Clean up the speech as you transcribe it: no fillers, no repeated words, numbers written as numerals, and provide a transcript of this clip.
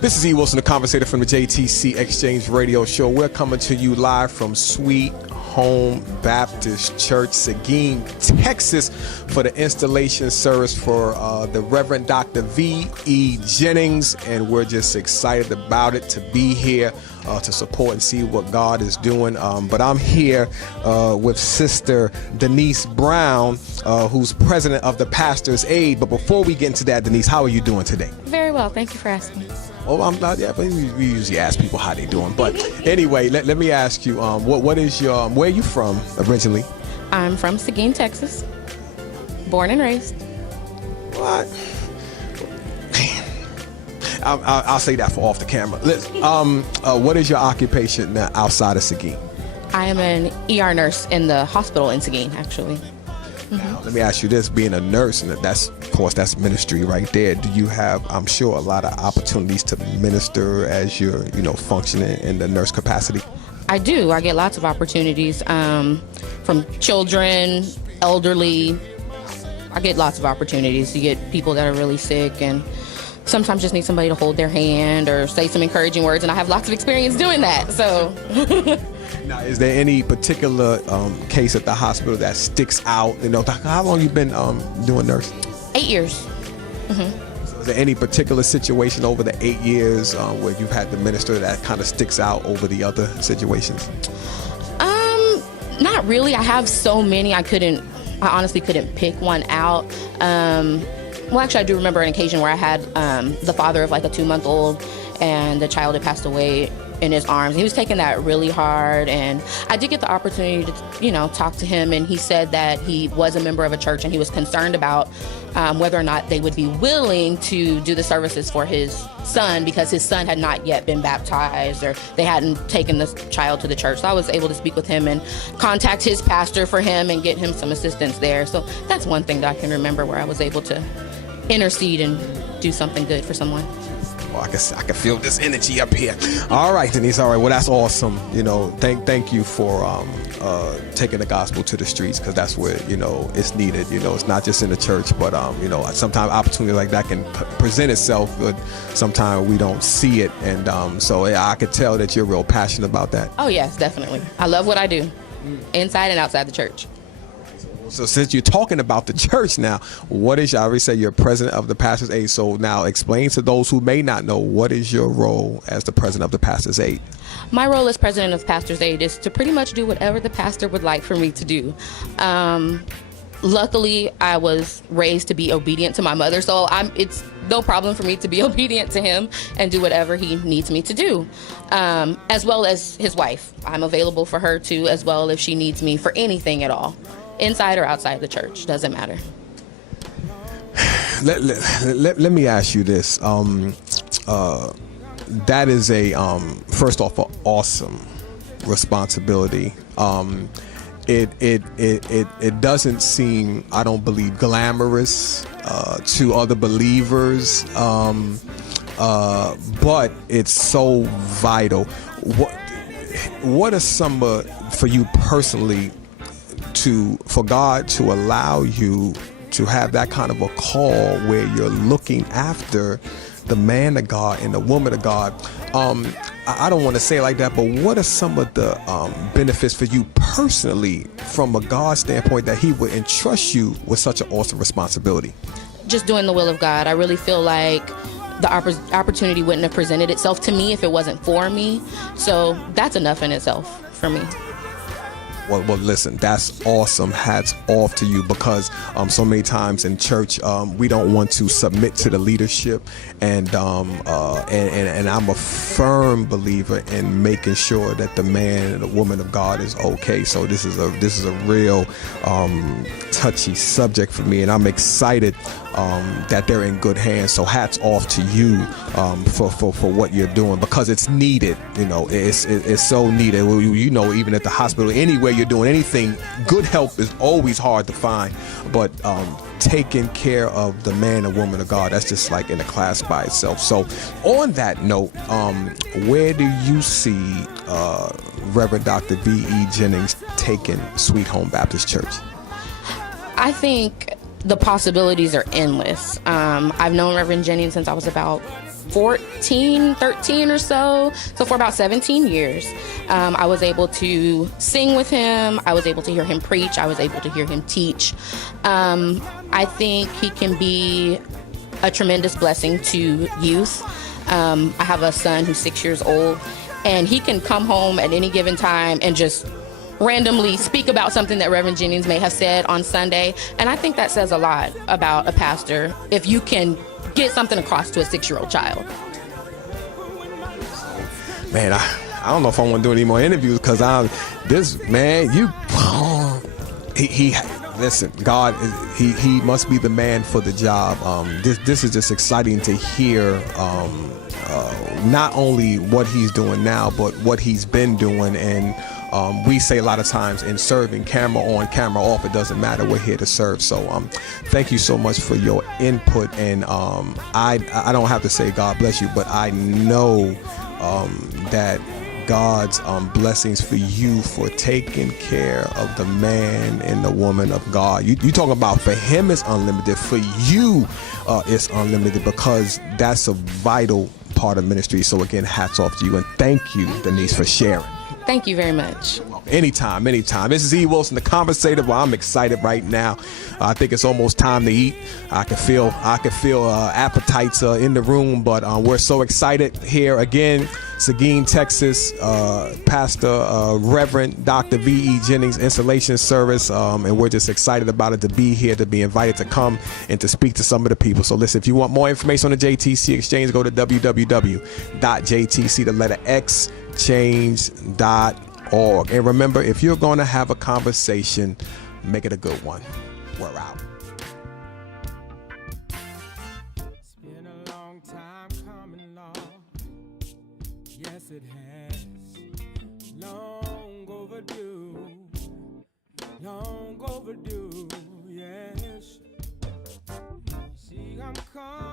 This is E.Wilson, the Conversator from the JTC Exchange Radio Show. We're coming to you live from Sweet Home Baptist Church, Seguin, Texas, for the installation service for the Rev Dr De Jennings, and we're just excited about it to be here to support and see what God is doing. But I'm here with Sister Denise Brown, who's president of the Pastor's Aid. But before we get into that, Denise, how are you doing today? Very well, thank you for asking. Oh, I'm not. Yeah, but we usually ask people how they doing. But anyway, let me ask you, what is your where are you from originally? I'm from Seguin, Texas, born and raised. What? I'll say that for off the camera. What is your occupation now outside of Seguin? I am an ER nurse in the hospital in Seguin, actually. Now, let me ask you this: being a nurse, and that's ministry right there. Do you have, I'm sure, a lot of opportunities to minister as you're, functioning in the nurse capacity? I do. I get lots of opportunities from children, elderly. I get lots of opportunities. You get people that are really sick and sometimes just need somebody to hold their hand or say some encouraging words, and I have lots of experience doing that. So. Now, is there any particular case at the hospital that sticks out? How long you been doing nursing? 8 years. Mm-hmm. So is there any particular situation over the 8 years where you've had to minister that kind of sticks out over the other situations? Not really. I have so many. I honestly couldn't pick one out. Well, actually, I do remember an occasion where I had the father of like a 2-month-old, and the child had passed away in his arms. He was taking that really hard, and I did get the opportunity to, talk to him, and he said that he was a member of a church and he was concerned about whether or not they would be willing to do the services for his son, because his son had not yet been baptized, or they hadn't taken the child to the church. So I was able to speak with him and contact his pastor for him and get him some assistance there. So that's one thing that I can remember where I was able to intercede and do something good for someone. Well, I can feel this energy up here. All right, Denise. All right. Well, that's awesome. Thank you for taking the gospel to the streets, because that's where it's needed. It's not just in the church, but sometimes opportunity like that can present itself, but sometimes we don't see it, and so I could tell that you're real passionate about that. Oh yes, definitely. I love what I do, inside and outside the church. So since you're talking about the church now, what is, I already said you're president of the Pastor's Aid. So now explain to those who may not know, what is your role as the president of the Pastor's Aid? My role as president of Pastor's Aid is to pretty much do whatever the pastor would like for me to do. Luckily, I was raised to be obedient to my mother, so it's no problem for me to be obedient to him and do whatever he needs me to do, as well as his wife. I'm available for her too, as well, if she needs me for anything at all. Inside or outside the church, doesn't matter. Let me ask you this. That is first off, an awesome responsibility. It doesn't seem, I don't believe, glamorous to other believers, but it's so vital. What are some for you personally, for God to allow you to have that kind of a call where you're looking after the man of God and the woman of God? I don't want to say it like that, but what are some of the benefits for you personally from a God standpoint that he would entrust you with such an awesome responsibility? Just doing the will of God. I really feel like the opportunity wouldn't have presented itself to me if it wasn't for me. So that's enough in itself for me. Well, listen, that's awesome. Hats off to you, because so many times in church we don't want to submit to the leadership, and I'm a firm believer in making sure that the man and the woman of God is okay. So this is a real touchy subject for me, and I'm excited that they're in good hands. So hats off to you for what you're doing, because it's needed. It's so needed. Even at the hospital, anywhere you're doing anything, good help is always hard to find, but taking care of the man and woman of God, that's just like in a class by itself. So on that note, where do you see Rev Dr De Jennings taking Sweet Home Baptist Church? I think the possibilities are endless. I've known Reverend Jennings since I was about 13 or so. So for about 17 years, I was able to sing with him. I was able to hear him preach. I was able to hear him teach. I think he can be a tremendous blessing to youth. I have a son who's 6 years old, and he can come home at any given time and just randomly speak about something that Reverend Jennings may have said on Sunday. And I think that says a lot about a pastor if you can get something across to a 6-year-old child. Man, I don't know if I want to do any more interviews because listen, God, he must be the man for the job. This is just exciting to hear, not only what he's doing now, but what he's been doing. And we say a lot of times in serving, camera on, camera off, it doesn't matter. We're here to serve. So thank you so much for your input. And I don't have to say God bless you, but I know that God's blessings for you for taking care of the man and the woman of God. You talking about for him it's unlimited, for you it's unlimited, because that's a vital part of ministry. So again, hats off to you, and thank you, Denise, for sharing. Thank you very much. Anytime. This is E.Wilson, the Conversator. Well, I'm excited right now. I think it's almost time to eat. I can feel appetites in the room, but we're so excited here again. Seguin, Texas, Pastor Reverend Dr. V.E. Jennings installation service, and we're just excited about it, to be here, to be invited to come and to speak to some of the people. So listen, if you want more information on the JTC Exchange, go to www.jtc, the letter X, change.org. And remember, if you're going to have a conversation, make it a good one. We're out. It's been a long time coming, Lord. Yes, it has. Long overdue, yes. See, I'm coming.